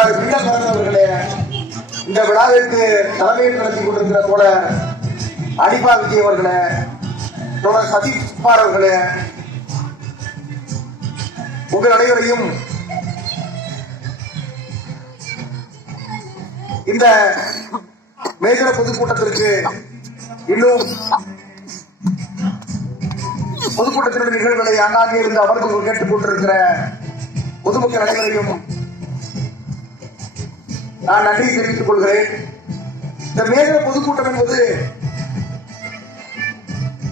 தோழர் வீரன் அவர்களே, இந்த விழாவிற்கு தலைமையில் நடத்தி கொண்டிருக்கிற தோழர் அனிபா விஜய் அவர்களே, தோழர் சதீஷ் குமார் அவர்களே, உங்கள் அனைவரையும் இந்த மேஜர பொதுக்கூட்டத்திற்கு இன்னும் பொதுக்கூட்டத்தினுடைய நிகழ்வுகளை ஆங்காங்கே இருந்து அவர்கள் கேட்டுக் கொண்டிருக்கிற பொதுமக்கள் அனைவரையும் நான் நன்றி தெரிவித்துக் கொள்கிறேன். இந்த மேஜர பொதுக்கூட்டம் என்பது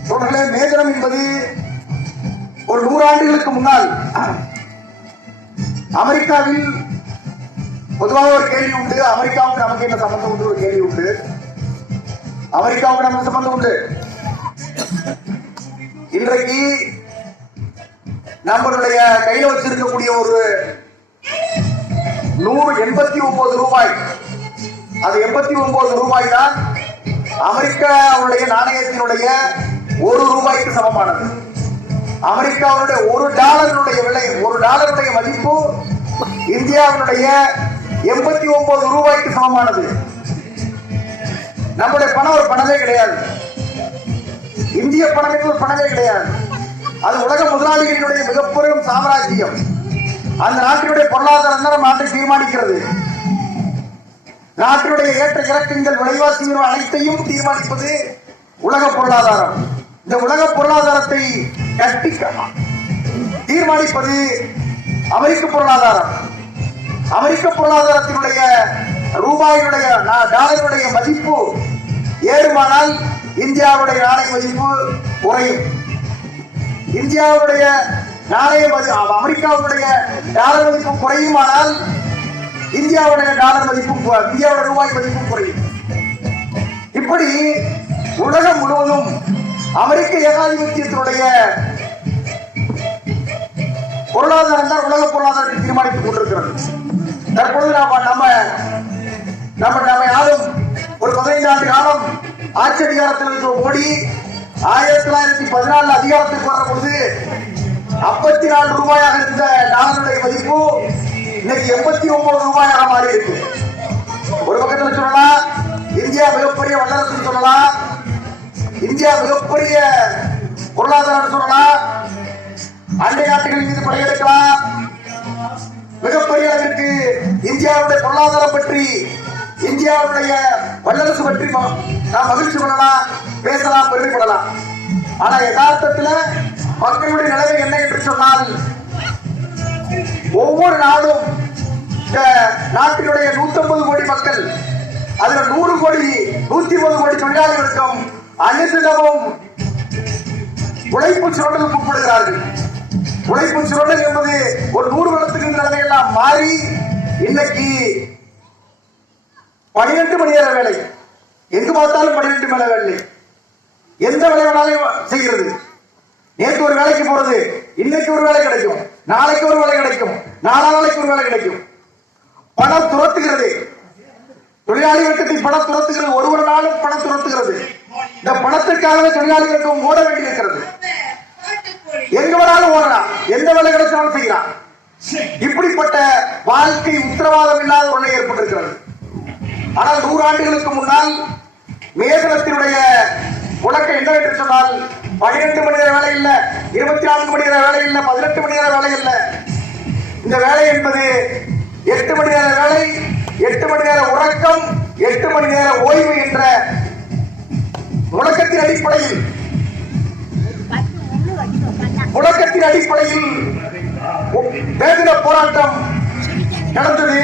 தொடர்களே, மேஜரம் என்பது ஒரு 100 ஆண்டுகளுக்கு முன்னால் அமெரிக்காவில் பொதுவாக ஒரு கேள்வி உண்டு. அமெரிக்காவுக்கு நமக்கு என்ன சம்பந்தம் உண்டு? ஒரு கேள்வி உண்டு. அமெரிக்காவுக்கு நமக்கு சம்பந்தம் உண்டு. இன்றைக்கு நம்மளுடைய கையில வச்சிருக்கக்கூடிய ஒரு 189 ரூபாய், அது 89 ரூபாய் தான் அமெரிக்காவுடைய நாணயத்தினுடைய $1 சமமானது. அமெரிக்காவுடைய $1 விலை, $1 மதிப்பு இந்தியாவுடைய 89 ரூபாய்க்கு சமமானது. நம்முடைய பணம் ஒரு பணமே கிடையாது. இந்திய பணம் ஒரு பணமே கிடையாது. அது உலக முதலாளிகளினுடைய மிகப்பெரும் சாம்ராஜ்யம். அந்த நாட்டினுடைய பொருளாதாரம் தான் நாட்டை தீர்மானிக்கிறது. நாட்டினுடைய ஏற்ற இறக்கங்கள், விலைவாசி அனைத்தையும் தீர்மானிப்பது உலக பொருளாதாரம். இந்த உலக பொருளாதாரத்தை கட்டி தீர்மானிப்பது அமெரிக்க பொருளாதாரம். அமெரிக்க பொருளாதாரத்தினுடைய ரூபாயினுடைய டாலருடைய மதிப்பு ஏறுமானால் இந்தியாவுடைய நாணய மதிப்பு குறையும். இந்தியாவுடைய நாணய மதிப்பு, அமெரிக்காவுடைய டாலர் மதிப்பு குறையுமானால் இந்தியாவுடைய டாலர் மதிப்பு, இந்தியாவுடைய ரூபாய் மதிப்பு குறையும். இப்படி உலகம் முழுவதும் அமெரிக்க ஏகாதிபத்தியத்தினுடைய பொருளாதாரம் தான் உலக பொருளாதாரத்தை தீர்மானித்துக் கொண்டிருக்கிறது. தற்பொழுது நம்ம யாரும் ஒரு 15 ஆண்டு காலம் ஆட்சி அதிகாரத்தில் இருக்கிற மோடி 1914 அதிகாரத்துக்கு வர பொழுது 54 ரூபாயாக இருந்த டாலருடைய மதிப்பு இன்னைக்கு 89 ரூபாயாக மாறி இருக்கு. ஒரு பக்கத்தில் சொல்லலாம் இந்தியா மிகப்பெரிய வல்லரசு சொல்லலாம், இந்தியா மிகப்பெரிய பொருளாதாரம் சொல்லலாம், அண்டை நாட்டுகளின் மீது படையெடுக்கலாம், மிகப்பெரிய அளவிற்கு இந்தியாவுடைய பொருளாதாரம் பற்றி, இந்தியாவுடைய வல்லரசு பற்றி நாம் மகிழ்ச்சி பண்ணலாம், பேசலாம், பெருமைப்படலாம். ஆனா யதார்த்தத்தில் மக்களுடைய நிலைமை என்ன என்று சொன்னால், ஒவ்வொரு நாளும் இந்த நாட்டினுடைய 150 கோடி மக்கள், அதுல 100 கோடி 120 கோடி தொழிலாளிகளுக்கும் அனைத்திடமும் உழைப்பு சுரண்டல் கூப்பிடுகிறார்கள். உழைப்பு சுரண்டல் என்பது ஒரு 100 வருடத்துக்கு நிலைமையெல்லாம் மாறி இன்னைக்கு 12 மணி நேர வேலை, எங்கு பார்த்தாலும் 12 மணி நேர வேலை, எந்த வேலை வேணாலும் செய்கிறது. நேற்று ஒரு வேலைக்கு போறது, இன்னைக்கு ஒரு வேலை கிடைக்கும், நாளைக்கு ஒரு வேலை கிடைக்கும், நாளைக்கு ஒரு வேலை கிடைக்கும். பணம் துரத்துகிறது, தொழிலாளி வர்க்கத்தை பணம் துரத்துகிறது, ஒரு நாளும் பணம் துரத்துகிறது. இந்த பணத்திற்காகவே தொழிலாளி வர்க்கம் ஓட வேண்டியிருக்கிறது. எங்க வேணாலும் ஓடலாம், எந்த வேலை கிடைச்சாலும் செய்யலாம். இப்படிப்பட்ட வாழ்க்கை உத்தரவாதம் இல்லாத ஒரு நிலை ஏற்பட்டிருக்கிறது. ஆனால் 100 ஆண்டுகளுக்கு முன்னால் மேதனத்தினுடைய முழக்கம் என்ன என்று சொன்னால் 12 மணி நேர வேலை இல்ல, 24 மணி நேர வேலை இல்ல, 18 மணி நேர வேலை இல்ல. இந்த வேலை என்பது 8 மணி நேர வேலை, 8 மணி நேர உறக்கம், 8 மணி நேர ஓய்வு என்ற முழக்கத்தின் அடிப்படையில் மேதின போராட்டம் நடந்தது.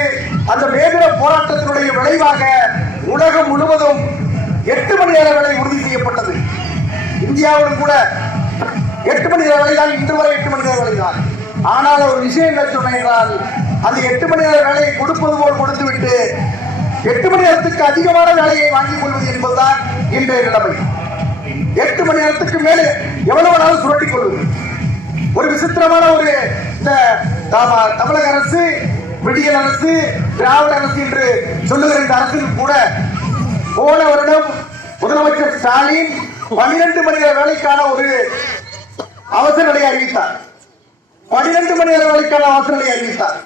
அந்த மேதின போராட்டத்தினுடைய விளைவாக உலகம் முழுவதும் 8 மணி நேர வேலை உறுதி செய்யப்பட்டது. இந்தியாவிலும் கூட 8 மணி நேர வேலை தான், இன்று வரை 8 மணி நேர வேலை தான். ஆனால் ஒரு விஷயம் என்ன சொன்னால், அந்த 8 மணி நேர வேலையை கொடுப்பது போல் கொடுத்துவிட்டு 8 மணி நேரத்துக்கு அதிகமான வேலையை வாங்கிக் கொள்வது என்பதுதான் இன்றைய நிலைமை. 8 மணி நேரத்துக்கு மேலே எவ்வளவு நாள் சுரட்டிக் கொள்வது. ஒரு விசித்திரமான ஒரு இந்த தமிழக அரசு, விடியல் அரசு, திராவிட அரசு என்று சொல்லுகிற இந்த அரசில் கூட போன வருடம் முதலமைச்சர் ஸ்டாலின் 12 மணி நேர வேலைக்கான ஒரு அவசர நிலையை அறிவித்தார். 12 மணி நேர வேலைக்கான அவசர நிலையை அறிவித்தார்.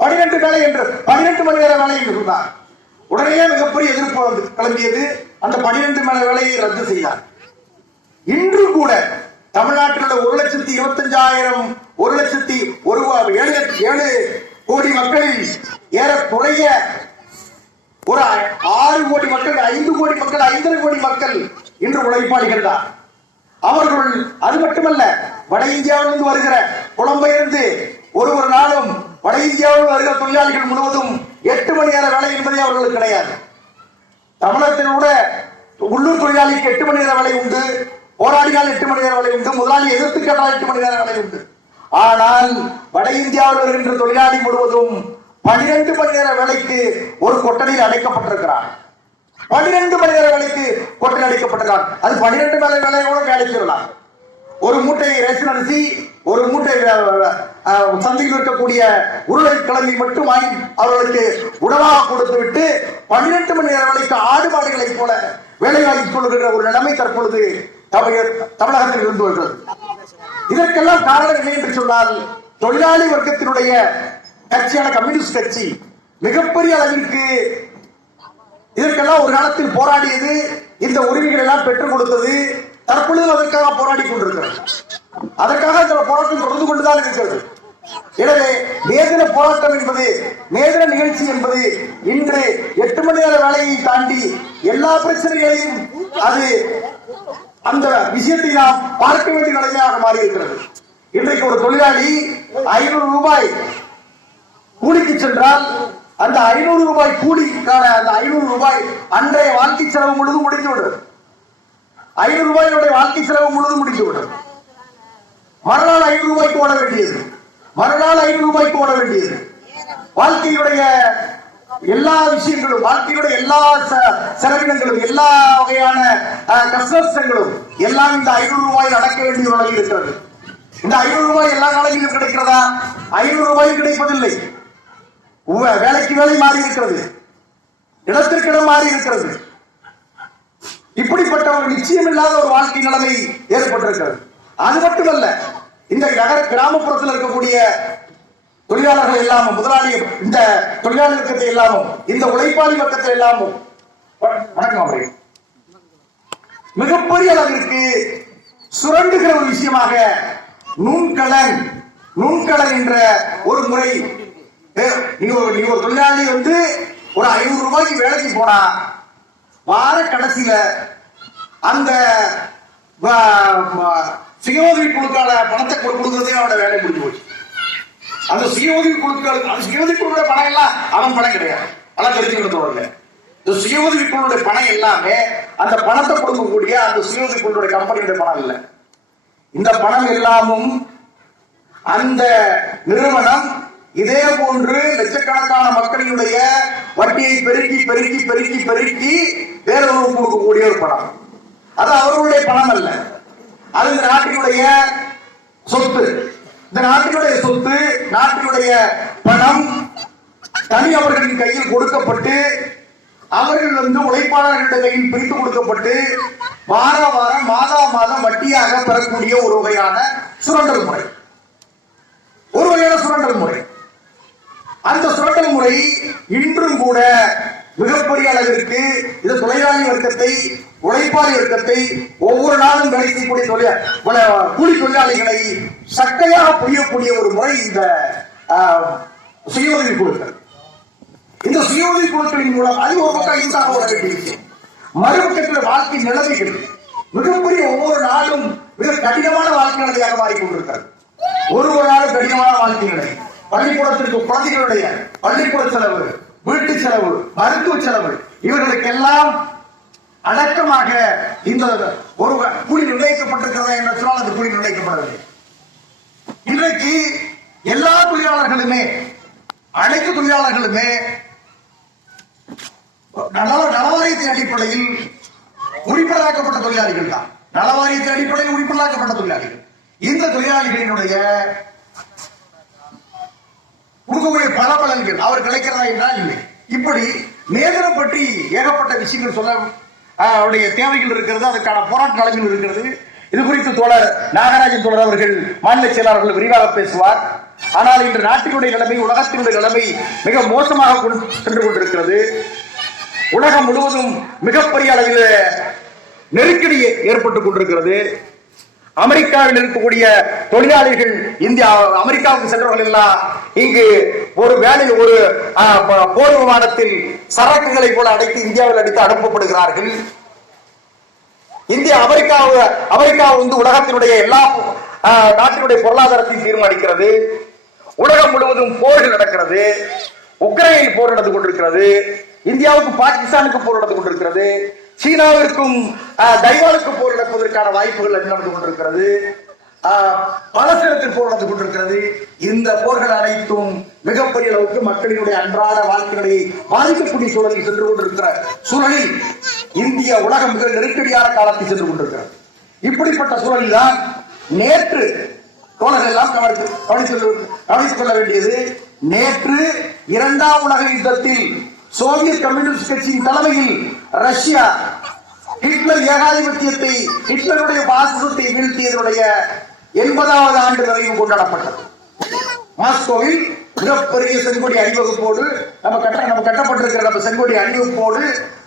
12 வேலை என்று 12 மணி நேர வேலை என்று சொன்னார். உடனே மிகப்பெரிய எதிர்ப்பு வந்து கிளம்பியது. அந்த 12 மணி நேர வேலையை ரத்து செய்தார். இன்று கூட தமிழ்நாட்டில் உள்ள 1,25,000 7 கோடி மக்களில் ஏறக்குறைய ஒரு 6 கோடி மக்கள் 5 கோடி மக்கள் 5,5 கோடி மக்கள் இன்று உழைப்பாளிகள் தான். அவர்கள் அது மட்டுமல்ல, வட இந்தியாவிலிருந்து வருகிற புலம்பெயர்ந்து ஒரு நாளும் வட இந்தியாவில் வருகிற தொழிலாளிகள் முழுவதும் 8 மணி நேர வேலை என்பதே அவர்களுக்கு கிடையாது. தமிழகத்தில் கூட உள்ளூர் தொழிலாளிக்கு 8 மணி நேர வேலை உண்டு, போராடினால் 8 மணி நேர வேலை உண்டு, முதலாளி எதிர்த்து கேட்டால் 8 மணி நேர வேலை உண்டு. ஆனால் வட இந்தியாவில் வருகின்ற தொழிலாளி முழுவதும் 12 மணி நேர வேலைக்கு ஒரு கொட்டடியில் அடைக்கப்பட்டிருக்கிறார். 12 மணி நேர வேலைக்கு கொட்டடியில் அடைக்கப்பட்டிருக்கிறார். அது 12 மணி நேர வேலையோட வேலை செய்யலாம். ஒரு மூட்டை ரேஷன் அரிசி, ஒரு மூட்டை சந்தையில் இருக்கக்கூடிய உருளைக்கிழமை மட்டும் வாங்கி அவர்களுக்கு உணவாக கொடுத்து விட்டு 12 மணி நேர வேலைக்கு ஆடு மாடுகளை போல வேலை வாங்கிக் கொள்கிற ஒரு நிலைமை தற்பொழுது தமிழகத்தில் இருந்து வருகிறது. இதற்கெல்லாம் காரணம் என்ன என்று சொன்னால், தொழிலாளி வர்க்கத்தினுடைய கட்சியான கம்யூனிஸ்ட் கட்சி மிகப்பெரிய அளவிற்கு இதற்கெல்லாம் ஒரு காலத்தில் போராடியது, இந்த உரிமைகள் எல்லாம் பெற்றுக் கொடுத்தது. தற்பொழுது அதற்காக போராடி கொண்டிருக்கிறது. அதற்காக இந்த போராட்டம் தொடர்ந்து கொண்டுதான் இருக்கிறது. எனவே மேதின போராட்டம் என்பது, மேதின நிகழ்ச்சி என்பது இன்று 8 மணி நேர வேலையை தாண்டி எல்லா பிரச்சனைகளையும் அது அந்த விஷயத்தை நாம் பார்க்க வேண்டிய நிலைமையாக மாறி இருக்கிறது. இன்றைக்கு ஒரு தொழிலாளி 500 ரூபாய் கூலிக்கு சென்றால் அந்த 500 ரூபாய் கூலிக்கான அந்த 500 ரூபாய் அன்றைய வாழ்க்கை செலவு முழுதும் முடிந்துவிடும். 500 ரூபாயினுடைய வாழ்க்கை செலவு முழுதும் முடிந்துவிடும். மறுநாள் 500 ரூபாய்க்கு ஓட வேண்டியது, மறுநாள் 500 ரூபாய்க்கு ஓட வேண்டியது. வாழ்க்கையுடைய எல்லா விஷயங்களும், வாழ்க்கையுடைய எல்லா செலவினங்களும், எல்லா வகையான கஷ்டங்களும் எல்லாம் இந்த 500 ரூபாயில் அடக்க வேண்டிய நிலை இருக்கிறது. இந்த 500 ரூபாய் எல்லா நாளையிலும் கிடைக்கிறதா? 500 ரூபாய் கிடைப்பதில்லை. வேலைக்கு வேலை மாறி இருக்கிறது, இடத்திற்கு இடம் மாறி இருக்கிறது. இப்படிப்பட்ட ஒரு நிச்சயம் இல்லாத ஒரு வாழ்க்கை நிலைமை ஏற்பட்டிருக்கிறது. அது மட்டுமல்ல, இந்த கிராமப்புறத்தில் இருக்கக்கூடிய தொழிலாளர்கள் எல்லாமும், முதலாளி இந்த தொழிலாளி வர்க்கத்தை எல்லாமும், இந்த உழைப்பாளி வர்க்கத்தை எல்லாமும் வணக்கம் மிகப்பெரிய அளவிற்கு சுரண்டுகிற ஒரு விஷயமாக நுண்கலன் என்ற ஒரு முறை. நீங்க ஒரு தொழிலாளி வந்து ஒரு 500 ரூபாய்க்கு வேலைக்கு போனா வார கடைசியில அந்த சுய உதவி குழுக்கான பணத்தை கொடுக்கறதே அவனோட வேலை முடிஞ்சு போச்சு. அந்த சுய உதவி குழுக்களுக்கு, அந்த சுய உதவி குழுவோட பணம் எல்லாம் அவன் பணம் கிடையாது. அதெல்லாம் தெரிஞ்சுக்கிட்டு இந்த சுய உதவி குழுடைய பணம் எல்லாமே அந்த பணத்தை கொடுக்கக்கூடிய அந்த சுய உதவி குழுடைய கம்பெனியுடைய பணம் இல்லை. இந்த பணம் எல்லாமும் அந்த நிறுவனம் இதே போன்று லட்சக்கணக்கான மக்களினுடைய வட்டியை பெருக்கி பெருக்கி பெருக்கி பெருக்கி வேறொரு கொடுக்கக்கூடிய ஒரு பணம். அது அவர்களுடைய பணம் அல்ல, அது இந்த நாட்டினுடைய சொத்து. இந்த நாட்டினுடைய சொத்து, நாட்டினுடைய பணம் தனி அவர்களின் கையில் கொடுக்கப்பட்டு, அவர்கள் வந்து உழைப்பாளர்களுடைய கையில் பிரித்து கொடுக்கப்பட்டு வார வாரம் மாதா மாதம் வட்டியாக பெறக்கூடிய ஒரு வகையான சுரண்டல் முறை, ஒரு வகையான சுரண்டல் முறை. அந்த சுரண்டல் முறை இன்றும் கூட மிகப்பெரிய அளவிற்கு இந்த தொழிலாளி வர்க்கத்தை, உழைப்பாளி வர்க்கத்தை, ஒவ்வொரு நாளும் வேலை செய்யக்கூடிய கூலி தொழிலாளிகளை சட்டையாக புரியக்கூடிய ஒரு முறை இந்த சுய உதவி குழுக்கள். இந்த சுய உதவி குழுக்களின் மூலம் அது ஒரு பக்கம் இதாக வர வேண்டிய விஷயம். மறுபக்கத்தில் வாழ்க்கை நிலைமைகள் மிகப்பெரிய ஒவ்வொரு நாளும் மிக கடினமான வாழ்க்கை நிலையாக மாறிக்கொண்டிருக்கிறது. ஒரு நாளும் கடினமான வாழ்க்கை நிலை. பள்ளிக்கூடத்திற்கு குழந்தைகளுடைய பள்ளிக்கூட செலவு, வீட்டு செலவு, மருத்துவ செலவு, இவர்களுக்கெல்லாம் அடக்கமாக இந்த ஒரு கூலி நிர்ணயிக்கப்பட்டிருக்கிறதா என்று சொன்னால் அந்த கூலி நிர்ணயிக்கப்படவில்லை. இன்றைக்கு எல்லா தொழிலாளர்களுமே, அனைத்து தொழிலாளர்களுமே நலவாரியத்தின் அடிப்படையில் உறுப்பினராக்கப்பட்ட தொழிலாளிகள் தான். நலவாரியத்தின் அடிப்படையில் உறுப்பினராக்கப்பட்ட தொழிலாளிகள். இந்த தொழிலாளிகளினுடைய கொடுக்கக்கூடிய பல பலன்கள் அவர் கிடைக்கிறதா என்றால் இல்லை. இப்படி மேதனம் பற்றி ஏகப்பட்ட விஷயங்கள் சொல்ல அவருடைய தேவைகள் இருக்கிறது, அதற்கான போராட்ட நிலைமைகள் இருக்கிறது. இது குறித்து தோழர் நாகராஜன் தோழர் அவர்கள், மாநில செயலாளர்கள் விரிவாக பேசுவார். ஆனால் இன்று நாட்டினுடைய நிலைமை, உலகத்தினுடைய நிலைமை மிக மோசமாக சென்று கொண்டிருக்கிறது. உலகம் முழுவதும் மிகப்பெரிய அளவில் நெருக்கடி ஏற்பட்டுக் கொண்டிருக்கிறது. அமெரிக்காவில் இருக்கக்கூடிய தொழிலாளிகள் அமெரிக்காவுக்கு சென்றவர்கள் எல்லாம் இங்கு ஒரு வேலையில் ஒரு போர் விமானத்தில் சரக்குகளை போல அடைத்து இந்தியாவில் அடித்து அனுப்பப்படுகிறார்கள். அமெரிக்கா உலகத்தினுடைய எல்லா நாட்டினுடைய பொருளாதாரத்தையும் தீர்மானிக்கிறது. உலகம் முழுவதும் போர்கள் நடக்கிறது. உக்ரைனில் போர் நடந்து கொண்டிருக்கிறது. இந்தியாவுக்கு பாகிஸ்தானுக்கு போர் நடந்து கொண்டிருக்கிறது. சீனாவிற்கும் தைவானுக்கு போர் நடப்பதற்கான வாய்ப்புகள் நடந்து கொண்டிருக்கிறது. பலஸ்தீனத்தில் போர் நடந்து கொண்டிருக்கிறது. இந்த போர்கள் அனைத்தும் மிகப்பெரிய அளவுக்கு மக்களினுடைய அன்றாட வாழ்க்கையை பாதிக்கக்கூடிய சூழலில் சென்று கொண்டிருக்கிற சூழலில் இந்திய உலகம் மிக நெருக்கடியான காலத்தில் சென்று கொண்டிருக்கிறது. இப்படிப்பட்ட சூழலில் தான் நேற்று தோழர்கள் எல்லாம் கவனித்துக் கொள்ள வேண்டியது, நேற்று இரண்டாம் உலக யுத்தத்தில் சோவியத் கம்யூனிஸ்ட் கட்சியின் தலைமையில் ரஷ்யா ஹிட்லர் ஏகாதிபத்தியத்தை, ஹிட்லருடைய பாசிசத்தை வீழ்த்தியதனுடைய 80வது ஆண்டு நிறைவு கொண்டாடப்பட்டது. மாஸ்கோவில் மிகப்பெரிய செங்கொடி அணிவகுப்போடு நம்ம கட்டப்பட்டிருக்கிற நம்ம செங்கொடி அணிவகுப்போடு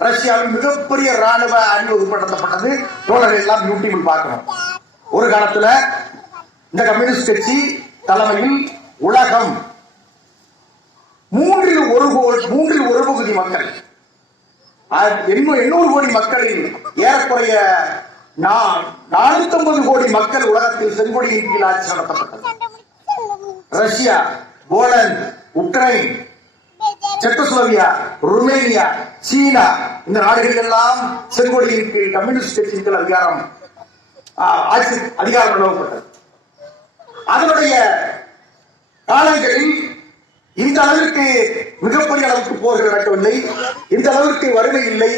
ரஷ்யாவில் மிகப்பெரிய ராணுவ அணிவகுப்பு நடத்தப்பட்டது. தோழர்கள் எல்லாம் யூடியூபில் பார்க்கணும். ஒரு காலத்துல இந்த கம்யூனிஸ்ட் கட்சி தலைமையில் உலகம் மூன்றில் ஒரு பகுதி மக்கள் 800 கோடி மக்களில் ஏறக்குறைய 450 கோடி மக்கள் உலகத்தில் செங்கொடியின் கீழ் ஆட்சி நடத்தப்பட்டது. ரஷ்யா, போலந்து, உக்ரைன், செக்கோஸ்லோவியா, ருமேனியா, சீனா இந்த நாடுகள் எல்லாம் செங்கொடியின் கீழ் கம்யூனிஸ்ட் கட்சியின் கீழ் அதிகாரம் நிலவப்பட்டது. அதனுடைய காலங்களில் இந்த அளவிற்கு மிகப்பெரிய அளவுக்கு போர்கள் நடக்கவில்லை, இந்த அளவிற்கு வறுமை இல்லை,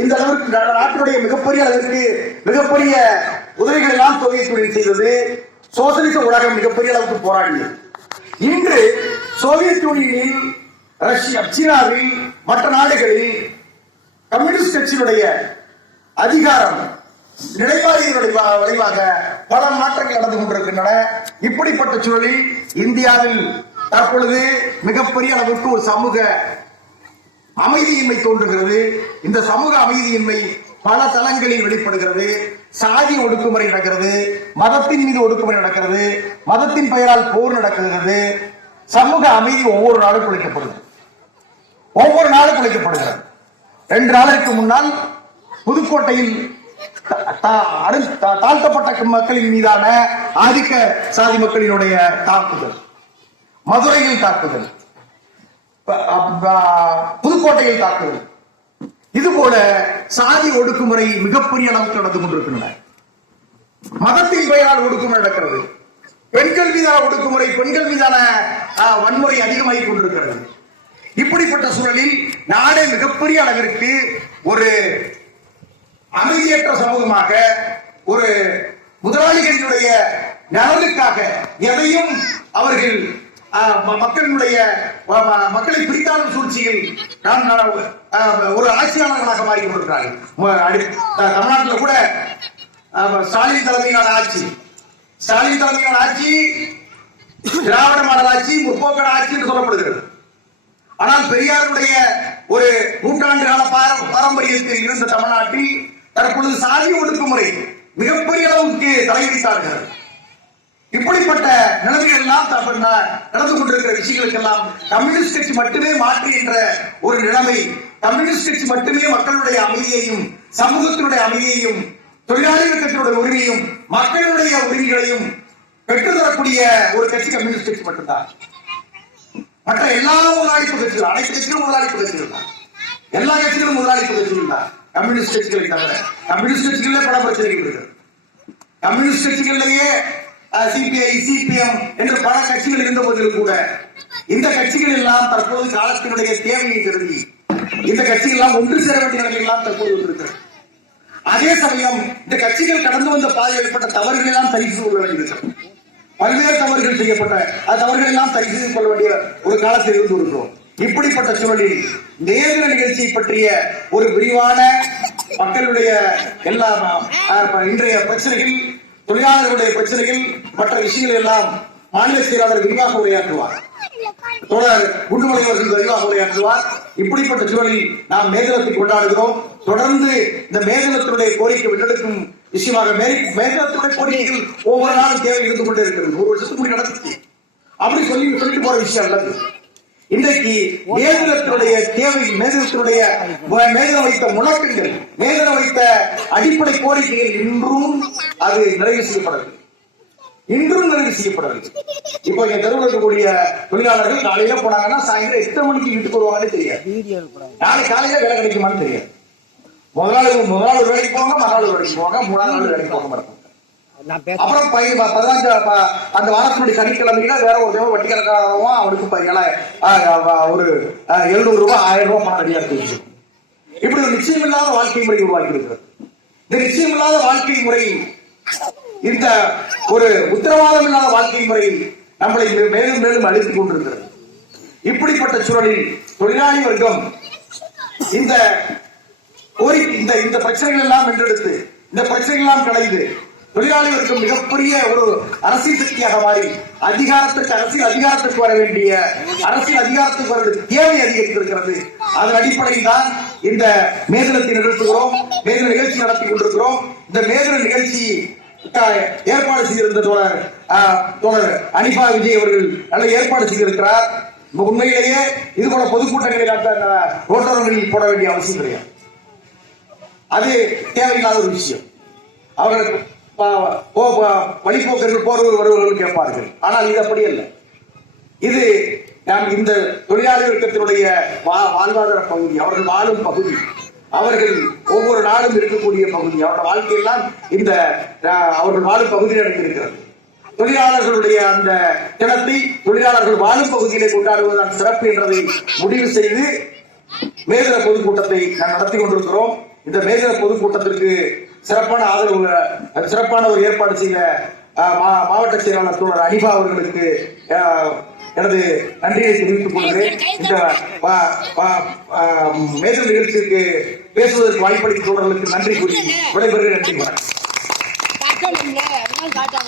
இந்த அளவிற்கு நாட்டினுடைய மிகப்பெரிய அளவிற்கு மிகப்பெரிய உதவிகள் எல்லாம் சோவியத் யூனியன் செய்தது. சோசியலிச உலகம் மிகப்பெரிய அளவுக்கு போராடியது. இன்று சோவியத் யூனியனில், ரஷ்யா, சீனாவில், மற்ற நாடுகளில் கம்யூனிஸ்ட் கட்சியினுடைய அதிகாரம் விளைவாக பல மாற்றங்கள் நடந்து கொண்டிருக்கின்றன. இப்படிப்பட்ட சூழலில் இந்தியாவில் தற்பொழுது மிகப்பெரிய அளவுக்கு ஒரு சமூக அமைதியின்மை தோன்றுகிறது. இந்த சமூக அமைதியின்மை பல தளங்களில் வெளிப்படுகிறது. சாதி ஒடுக்குமுறை நடக்கிறது, மதத்தின் மீது ஒடுக்குமுறை நடக்கிறது, மதத்தின் பெயரால் போர் நடக்கிறது. சமூக அமைதி ஒவ்வொரு நாளும் குலைக்கப்படுகிறது. 2 நாளுக்கு முன்னால் புதுக்கோட்டையில் தாழ்த்தப்பட்ட மக்களின் மீதான ஆதிக்க சாதி மக்களினுடைய தாக்குதல், மதுரையில் தாக்குதல், புதுக்கோட்டையில் தாக்குதல், இதுபோல சாதி ஒடுக்குமுறை மிகப்பெரிய அளவுக்கு நடந்து கொண்டிருக்கின்றன. மதத்தின் பெயரால் ஒடுக்குமுறை நடக்கிறது. பெண்கள் மீதான ஒடுக்குமுறை, பெண்கள் மீதான வன்முறை அதிகமாகிக் கொண்டிருக்கிறது. இப்படிப்பட்ட சூழலில் நாடே மிகப்பெரிய அளவிற்கு ஒரு அமைதியற்ற சமூகமாக, ஒரு முதலாளிகளுடைய நலனுக்காக எதையும் அவர்கள் மக்களை பிரித்தாளும் சூழ்ச்சியில் ஒரு ஆட்சியாளர்களாக மாறி கொண்டிருக்கிறார்கள். தமிழ்நாட்டில் கூட ஸ்டாலின் தலைமையிலான ஆட்சி திராவிட மாடல் ஆட்சி, முற்போக்கான ஆட்சி என்று சொல்லப்படுகிறது. ஆனால் பெரியாருடைய ஒரு நூற்றாண்டு கால பாரம்பரியத்தில் இருந்த தமிழ்நாட்டில் தற்பொழுது சாதி ஒடுக்குமுறை மிகப்பெரிய அளவுக்கு தலைவிரித்தார்கள். இப்படிப்பட்ட நிலைமைகள் எல்லாம் நடந்து கொண்டிருக்கிற விஷயங்களுக்கெல்லாம் கம்யூனிஸ்ட் கட்சி மட்டுமே மாற்று என்ற ஒரு நிலைமை, கம்யூனிஸ்ட் கட்சி மட்டுமே மக்களுடைய அமைதியையும், சமூகத்தினுடைய அமைதியையும், தொழிலாளர்கள் கட்சியுடைய உரிமையும், மக்களுடைய உரிமைகளையும் பெற்றுத்தரக்கூடிய ஒரு கட்சி கம்யூனிஸ்ட் கட்சி மட்டும்தான். மற்ற எல்லா முதலாளிப்பு கட்சிகள், அனைத்து கட்சிகளும் முதலாளிப்பு கட்சிகள் தான். எல்லா கட்சிகளும் முதலாளிப்பு கட்சிகள் தான். கம்யூனிஸ்ட் கட்சிகளை தவிர கம்யூனிஸ்ட் கட்சிகளே பல பிரச்சனைகள் இருக்கிறது. கம்யூனிஸ்ட் கட்சிகளிலேயே சிபிஐ, சிபிஎம் என்று பல கட்சிகள் இருந்த போதிலும் கூட இந்த கட்சிகள் எல்லாம் தற்போது காலத்தினுடைய தேவையை கருதி இந்த கட்சிகள் எல்லாம் ஒன்று சேர வேண்டிய நிலையில் எல்லாம் தற்போது இருக்கிறது. அதே சமயம் இந்த கட்சிகள் கடந்து வந்த பாதையில் ஏற்பட்ட தவறுகள் எல்லாம் சரி செய்து கொள்ள வேண்டியிருக்கிறது. பல்வேறு தவறுகள் செய்யப்பட்ட தவறுகள் எல்லாம் சரி செய்து கொள்ள வேண்டிய ஒரு காலத்தில் இருந்து இருக்கிறோம். இப்படிப்பட்ட சூழலில் நேர நிகழ்ச்சியை பற்றிய ஒரு விரிவான மக்களுடைய எல்லா இன்றைய பிரச்சனைகள், தொழிலாளர்களுடைய பிரச்சனைகள், மற்ற விஷயங்கள் எல்லாம் மாநில செயலாளர் விரிவாக உரையாற்றுவார். தோழர் குண்டுமலை அவர்கள் விரிவாக உரையாற்றுவார். இப்படிப்பட்ட சூழலில் நாம் மே தினத்தை கொண்டாடுகிறோம். தொடர்ந்து இந்த மே தினத்தினுடைய கோரிக்கை வென்றெடுக்கும் விஷயமாக மே தினத்துடைய கோரிக்கைகள் ஒவ்வொரு நாளும் தேவை இருந்து கொண்டே இருக்கிறது. ஒரு வருஷத்துக்கு முன்னாடி நடந்துச்சு அப்படி சொல்லிட்டு போற விஷயம் அல்லது. இன்றைக்கு மேதினத்தினுடைய தேவை, மேதினம் வைத்த முழக்கங்கள், மேதினம் வைத்த அடிப்படை கோரிக்கைகள் இன்றும் அது நிறைவு செய்யப்படவில்லை. இப்போ இங்க தெருவில் இருக்கக்கூடிய தொழிலாளர்கள் காலையில போனாங்கன்னா சாயந்தரம் எத்தனை மணிக்கு வீட்டுக்கு வருவாங்கன்னு தெரியாது. நாளைக்கு காலையில வேலை கிடைக்குமான்னு தெரியாது. முதல் நாள் ஒரு வேலைக்கு போவாங்க, மறுநாள் ஒரு வேலைக்கு போவாங்க, மூணாவது நாள் வேலைக்கு போக மாட்டாங்க. அப்புறம் 15 அந்த வாரத்தினுடைய சனிக்கிழமையில வேற ஒரு தேவை வட்டி கணக்காகவும் அவனுக்கு ஒரு 700 ரூபாய் 1000 ரூபாய் பணம் ரெடியா இருக்கு. இப்படி ஒரு நிச்சயமில்லாத வாழ்க்கை முறை உருவாக்கி இருக்கிறது. இந்த நிச்சயமில்லாத வாழ்க்கை முறை, இந்த ஒரு உத்தரவாதம் இல்லாத வாழ்க்கை முறை நம்மளை மேலும் மேலும் அழித்துக் கொண்டிருக்கிறது. இப்படிப்பட்ட சூழலில் தொழிலாளி வர்க்கம் இந்த கோரிக்கை, இந்த பிரச்சனைகள் எல்லாம் வென்றெடுத்து, இந்த பிரச்சனைகள் எல்லாம் கலைந்து தொழிலாளி வர்க்கம் மிகப்பெரிய ஒரு அரசியல் சக்தியாக மாறி அரசியல் அதிகாரத்திற்கு வர வேண்டிய அரசியல் அதிகாரத்துக்கு வர தேவை அதிகரித்திருக்கிறது. அதன் அடிப்படையில் தான் இந்த மேதினத்தை நிகழ்த்துகிறோம், மேதின நிகழ்ச்சி நடத்தி கொண்டிருக்கிறோம். இந்த மேதின நிகழ்ச்சி ஏற்பாடு செய்திருந்த தோழர் அனிபா விஜய் அவர்கள் நல்ல ஏற்பாடு செய்திருக்கிறார். உண்மையிலேயே இது போல பொதுக்கூட்டங்களில் ரோட்டோரங்களில் போட வேண்டிய அவசியம் கிடையாது. அது தேவையில்லாத ஒரு விஷயம். அவர்களுக்கு வழிபோக்கர்கள் போறவர்கள் வருவர்கள் கேட்பார்கள். ஆனால் இது அப்படி அல்ல. இது இந்த தொழிலாளி வர்க்கத்தினுடைய வாழ்வாதார பகுதி, அவர்கள் வாழும் பகுதி, அவர்கள் ஒவ்வொரு நாளும் இருக்கக்கூடிய பகுதி, அவருடைய வாழ்க்கையெல்லாம் இந்த அவர்கள் வாழும் பகுதியில் நடந்திருக்கிறது. தொழிலாளர்களுடைய அந்த தினத்தை தொழிலாளர்கள் வாழும் பகுதியிலே கொண்டாடுவதுதான் சிறப்பு என்றதை முடிவு செய்து மேதின பொதுக்கூட்டத்தை நாம் நடத்தி கொண்டிருக்கிறோம். இந்த மேதின பொதுக்கூட்டத்திற்கு சிறப்பான ஆதரவு, சிறப்பான ஒரு ஏற்பாடு செய்த மாவட்ட செயலாளர் தோழர் அனிபா அவர்களுக்கு எனது நன்றியை தெரிவித்துக் கொள்கிறேன். இந்த மேதின நிகழ்ச்சிக்கு பேசுவதற்கு வாய்ப்பளிக்கும் தோழர்களுக்கு நன்றி கூறி விடைபெறுகிறேன். நன்றி. வணக்கம்.